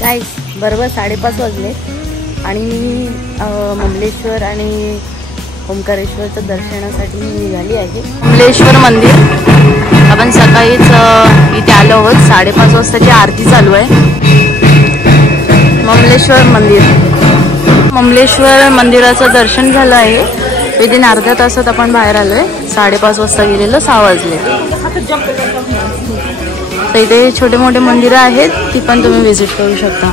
काय बरोबर 5:30 वाजले आणि मी ममलेश्वर आणि ओंकारेश्वरचं दर्शनासाठी निघाली आहे. ममलेश्वर मंदिर आपण सकाळीच इथे आलो आहोत. 5:30 वाजताची आरती चालू आहे. ममलेश्वर मंदिराचं दर्शन झालं आहे. विदिन अर्ध्या तासात आपण बाहेर आलोय. 5:30 वाजता गेलेलं 6 वाजले. तर इथे छोटे मोठे मंदिरं आहेत, ती पण तुम्ही व्हिजिट करू शकता.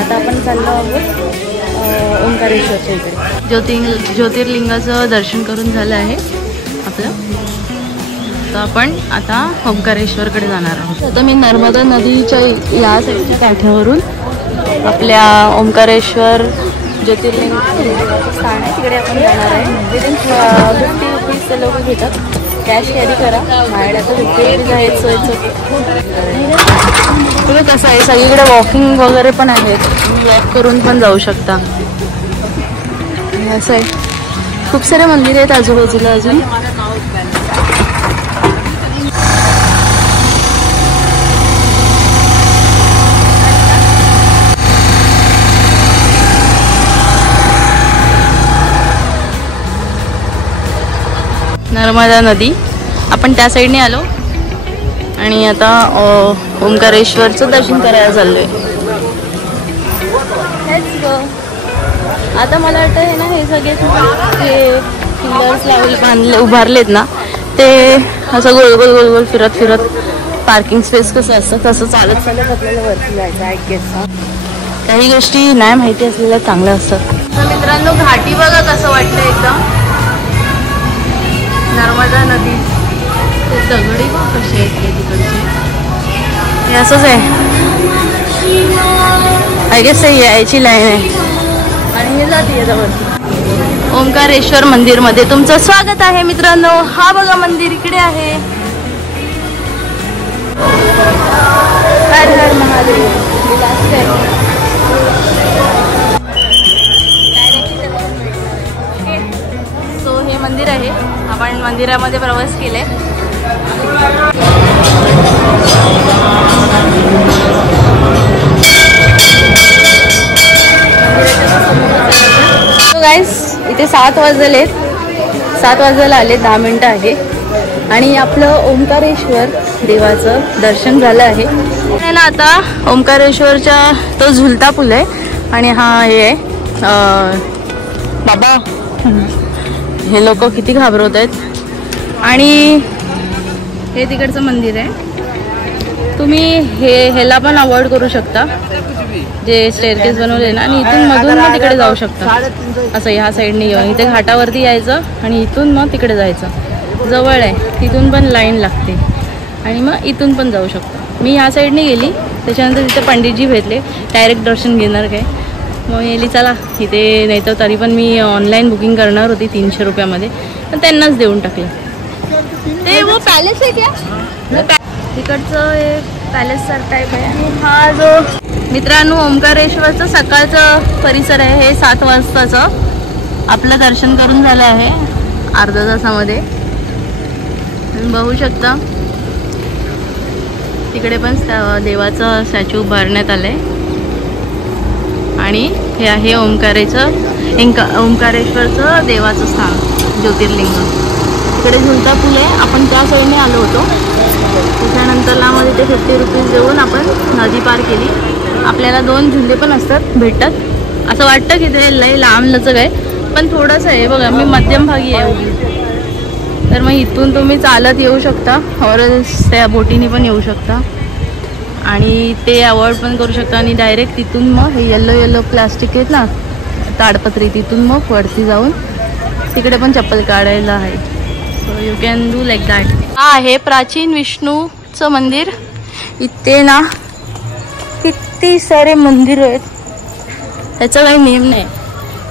आता आपण चाललो आहोत ओंकारेश्वरच्या इकडे. ज्योतिर्लिंगाचं दर्शन करून झालं आहे आपलं. तर आपण आता ओंकारेश्वरकडे जाणार आहोत. आता मी नर्मदा नदीच्या या साईडच्या काठावरून आपल्या ओंकारेश्वर ज्योतिर्लिंग स्थान आहे तिकडे आपण जाणार आहे. विदिन 50 रुपीज ते लोक घेतात. कॅश कॅरी करा. माझ्याकडे आता 50 रुपीज आहेत. सोयचं तुम्ही कसं आहे, सगळीकडे वॉकिंग वगैरे पण आहेत. तुम्ही वॉक करून पण जाऊ शकता. असं आहे, खूप सारे मंदिर आहेत आजूबाजूला अजून. नर्मदा नदी आपण त्या साईडने आलो आणि आता ओंकारेश्वरचं दर्शन करायला चाललोय. आता मला वाटतं हे ना, हे सगळे जे पिलर्स लावले उभारलेत ना, ते असं गोल गोल गोल गोल फिरत फिरत पार्किंग स्पेस कसं असतं तसं चालत चालत आपल्याला वरती जायचं. आय गेस काही गोष्टी नाही माहिती असलेल्या चांगल्या असतात. तर मित्रांनो, घाटी बघा कसं वाटतं एकदम. नर्मदा नदी ते दगडी पण कसे आहेत तिकडचे. हे असंच आहे. आय गेस यायची लाईन आहे आणि हे जाते याच्यावरती. ओंकारेश्वर मंदिर मध्ये तुमचं स्वागत आहे मित्रांनो. हा बघा मंदिर इकडे आहे. हर हर महादेव. सो हे मंदिर आहे. आपण मंदिरामध्ये प्रवेश केले. गाईस, इथे 7 वाजलेत. 7 वाजायला आले. 10 मिनिटं आहे आणि आपलं ओंकारेश्वर देवाचं दर्शन झालं आहे ना. आता ओंकारेश्वरच्या तो झुलता पूल आहे आणि हा हे आहे. बाबा, हे लोक किती घाबरवत आहेत. आणि हे तिकडचं मंदिर आहे. तुम्ही ह्याला पण अवॉइड करू शकता, जे स्टेअरकेस बनवले ना, आणि इथून मधून मग तिकडे जाऊ शकता. असं ह्या साईडने येऊन इथे घाटावरती यायचं आणि इथून मग तिकडे जायचं. जवळ आहे, तिथून पण लाईन लागते आणि मग इथून पण जाऊ शकता. मी ह्या साईडने गेली, त्याच्यानंतर तिथे पंडितजी भेटले. डायरेक्ट दर्शन घेणार काय मग गेली चला इथे. नाही तर तरी पण मी ऑनलाईन बुकिंग करणार होती 300 रुपयामध्ये, पण त्यांनाच देऊन टाकलं. ते वो पॅलेस आहे क्या? तिकडचं एक पॅलेस टाईप आहे. आणि हा जो मित्रांनो ओंकारेश्वरचं सकाळचं परिसर आहे. हे 7 वाजताचं आपलं दर्शन करून झालं आहे अर्ध्या तासामध्ये. तुम्ही बघू शकता तिकडे पण देवाचं स्टॅच्यू उभारण्यात आलंय. आणि हे आहे ओंकारेश्वरचं देवाचं स्थान ज्योतिर्लिंग. तिकडे झुलता पूल आहे. आपण त्या साईडने आलो होतो. त्याच्यानंतरला मध्ये ते 50 रुपीज देऊन आपण नदी पार केली. आपल्याला 2 झुले पण भेटतात. असं वाटतं की ते लई लांब लचक आहे, पण थोडंसं आहे. बघा मी मध्यम भागी आहे उभी. तर मग इथून तुम्ही चालत येऊ शकता और त्या बोटीने पण येऊ शकता आणि ते अवॉइड पण करू शकता. आणि डायरेक्ट तिथून मग हे येलो प्लास्टिक आहेत ना, ताडपत्री, तिथून मग वरती जाऊन तिकडे पण चप्पल काढायला आहे. So you can do like that. हा आहे प्राचीन विष्णूचं मंदिर. इथे ना किती सारे मंदिर आहेत. त्याचा काही नेम नाही.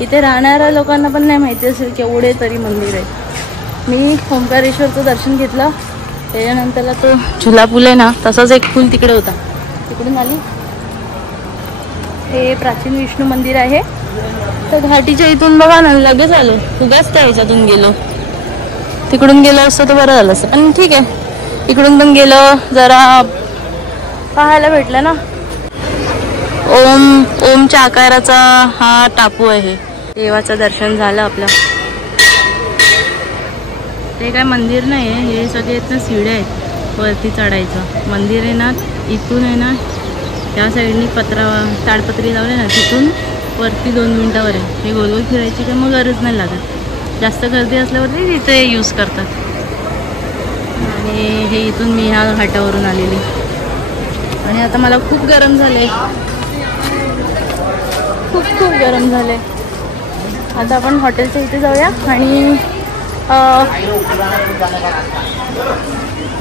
इथे राहणाऱ्या लोकांना पण नाही माहिती असेल केवढे तरी मंदिर आहेत. मी ओंकारेश्वरचं दर्शन घेतलं. त्याच्यानंतरला तो झुला पूल आहे ना, तसाच एक पूल तिकडे होता. तिकडून आली. हे प्राचीन विष्णू मंदिर आहे. तर घाटीच्या इथून बघा ना, लगेच आलो. उगाच त्या ह्याच्यातून गेलो. तिकडून गेलो असतं तर बरं झालं असतं, पण ठीक आहे. इकडून पण गेलं, जरा पाहायला भेटलं ना. ओमच्या आकाराचा हा टापू आहे. देवाचं दर्शन झालं आपलं. ते काय मंदिर नाही आहे, हे सगळे इथं शिड्या आहेत वरती चढायचं. मंदिर आहे ना इथून आहे ना त्या साईडनी ताडपत्री लावले ना तिथून वरती 2 मिनिटावर आहे. हे गोल गोल फिरायची काय मग गरज नाही लागत. जास्त गर्दी असल्यावरती तिथे यूज करतात. आणि हे इथून मी ह्या घाटावरून आलेली. आणि आता मला खूप गरम झालंय, खूप गरम झालंय. आता आपण हॉटेलच्या इथे जाऊया आणि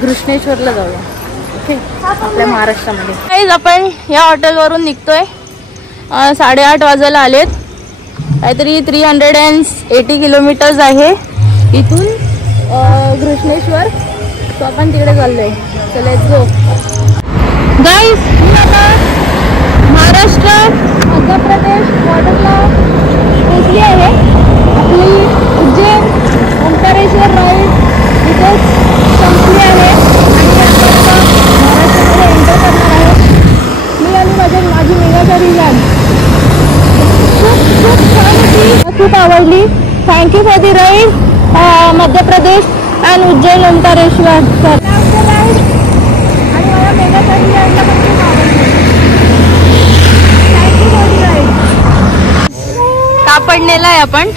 घृष्णेश्वरला जाऊया. ओके, आपल्या महाराष्ट्रामध्ये. काहीच आपण या हॉटेलवरून निघतोय. 8:30 वाजायला आलेत. काहीतरी 380 किलोमीटर्स आहे इथून घृष्णेश्वर. तो आपण तिकडे चाललोय. So let's go guys. मी आता महाराष्ट्र मध्य प्रदेश बॉर्डरला पोचली आहे. आपली उज्जैन ओंकारेश्वर राईड इथेच संपली आहे आणि आपण आता महाराष्ट्रामध्ये एंटर करणार आहे. मी आणि माझी मेघाचारी लॅब खूप छान होती, खूप आवडली. Thank you for the ride Madhya Pradesh and Ujjain Omkareshwar. Ride आणि मला मेघाचारी लॅबला पण खूप आवडली. Thank you for the ride. कापडनेला आहे आपण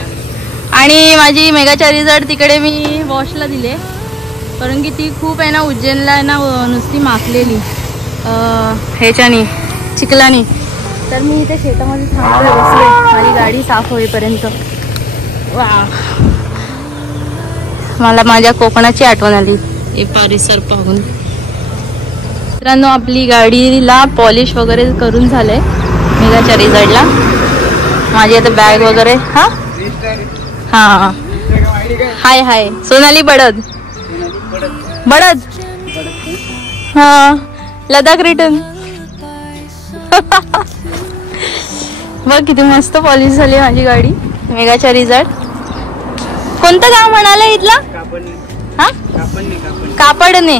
आणि माझी मेघाचारी जड तिकडे मी वॉशला दिले, कारण की ती खूप आहे ना उज्जैनला आहे ना नुसती माखलेली ह्याच्यानी चिखलानी. तर मी इथे शेतामध्ये थांबलोय, बसले माझी गाडी साफ होईपर्यंत. वा, मला माझ्या कोकणाची आठवण आली हे परिसर पाहून. मित्रांनो, आपली गाडीला पॉलिश वगैरे करून झालंय मेघाचारी जडला. माझी आता बॅग वगैरे. हा हा हाय सोनाली बडद हा लडाख रिटर्न. बघ किती मस्त पॉलिश झाली माझी गाडी मेघाचारी जड. कोणतं गाव म्हणाले इथला? हा कापडने.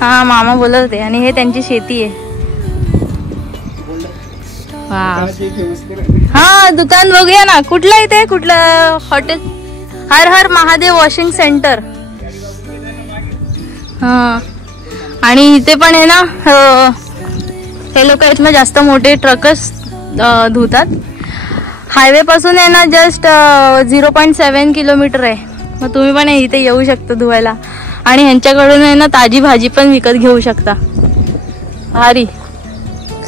हा मामा बोलत होते. आणि हे त्यांची शेती आहे. हा दुकान बघूया ना कुठलं आहे ते, कुठलं हॉटेल? हर हर महादेव वॉशिंग सेंटर. हा आणि इथे पण आहे ना हे लोक इथलं जास्त मोठे ट्रकच धुतात. हायवे पासून आहे ना जस्ट 0.7 किलोमीटर आहे. मग तुम्ही पण इथे येऊ शकता धुवायला आणि ह्यांच्याकडून आहे ना ताजी भाजी पण विकत घेऊ शकता. भारी.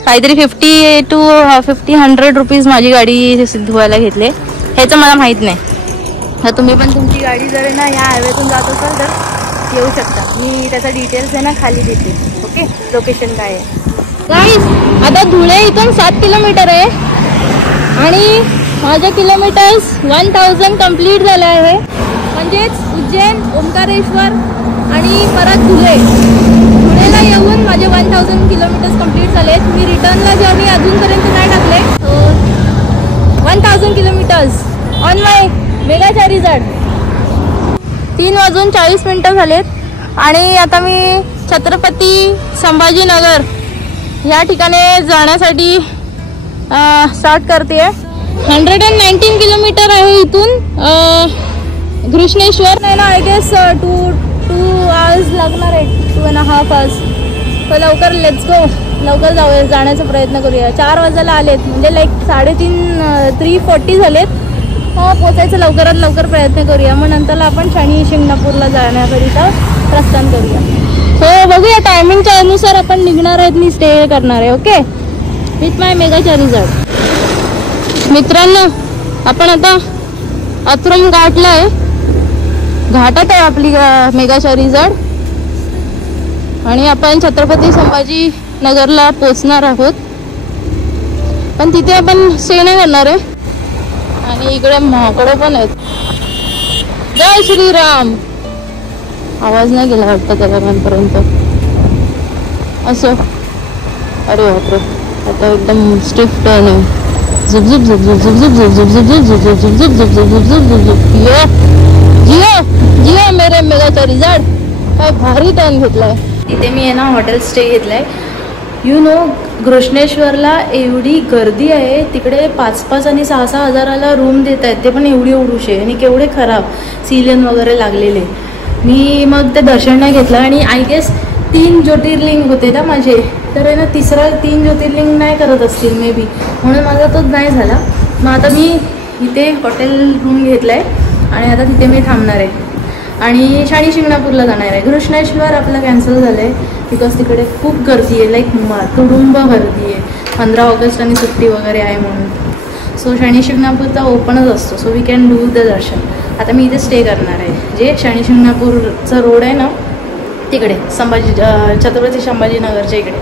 काहीतरी 50 to 100 रुपीज माझी गाडी धुवायला घेतले. ह्याचं मला माहित नाही. तर तुम्ही पण तुमची गाडी जर आहे ना या हायवेतून जात असाल तर येऊ शकता. मी त्याचा डिटेल्स आहे ना खाली देते. ओके, लोकेशन काय आहे. गाईज आता धुळे इथून 7 किलोमीटर आहे आणि माझे किलोमीटर्स 1000 कंप्लीट झाले आहे. म्हणजेच उज्जैन ओंकारेश्वर आणि परत धुळेला येऊन माझे 1000 किलोमीटर्स कंप्लीट झालेत. मी रिटर्नला जर्नी अजूनपर्यंत नाही टाकले. 1000 किलोमीटर्स ऑन माय मेघाचारी जड. 3:40 झालेत आणि आता मी छत्रपती संभाजीनगर या ठिकाणी जाण्यासाठी स्टार्ट करते. 119 किलोमीटर आहे इथून घृष्णेश्वर. नाही ना आय गेस 2 आवर्स लागणार आहे, 2.5 आवर्स. तर लवकर लेट्स गो, लवकर जाण्याचा प्रयत्न करूया. 4 वाजायला आलेत म्हणजे लाईक 3:40 झालेत. पोचायचं लवकरात लवकर प्रयत्न करूया. मग नंतरला आपण शनी शिंगणापूरला जाण्याकरिता प्रस्थान करूया. हो बघूया, टायमिंगच्या अनुसार आपण निघणार आहेत. मी स्टे करणार आहे. ओके, विथ माय मेघाचारी जड. मित्रांनो, आपण आता अथरम घाटला आहे. घाटात आहे आपली मेघाचारी जड आणि आपण छत्रपती संभाजी नगरला पोचणार आहोत. पण तिथे आपण स्टे नाही करणार आहे. आणि इकडे माकडं पण आहेत. जय श्रीराम. आवाज नाही गेला वाटतं त्याच्यापर्यंत. असं अरे बापरे, आता एकदम स्टिफ टर्न आहे. झुप झुप झुप झुप झुप झुप झुप झुप झुप झुप झुप झुप झुप झुप झुप झुप झुप झुप. जिओ जिओ मेरे मेघाचारी जड. काय भारी टर्न घेतलाय. तिथे मी आहे ना हॉटेल स्टे घेतलाय. यू नो घृष्णेश्वरला एवढी गर्दी आहे, तिकडे 5-5 आणि 6-6 हजाराला रूम देत आहेत, ते पण एवढी एवढूशे आणि केवढे खराब सीलन वगैरे लागलेले. मी मग ते दर्शन नाही घेतलं आणि आय गेस 3 ज्योतिर्लिंग होते ना माझे, तर आहे ना 3 ज्योतिर्लिंग नाही करत असतील मे बी, म्हणून माझा तो नाही झाला. मग आता मी इथे हॉटेल रूम घेतलं आहे आणि आता तिथे मी थांबणार आहे आणि शनी शिंगणापूरला जाणार आहे. घृष्णेश्वर आपलं कॅन्सल झालं आहे बिकॉज तिकडे खूप गर्दी आहे, लाईक तुडुंब गर्दी आहे. 15 ऑगस्ट आणि सुट्टी वगैरे आहे म्हणून. सो शनी शिंगणापूरचा ओपनच असतो, so we can do the darshan. आता मी इथे स्टे करणार आहे, जे शनी शिंगणापूरचा रोड आहे ना तिकडे, छत्रपती संभाजीनगरच्या इकडे.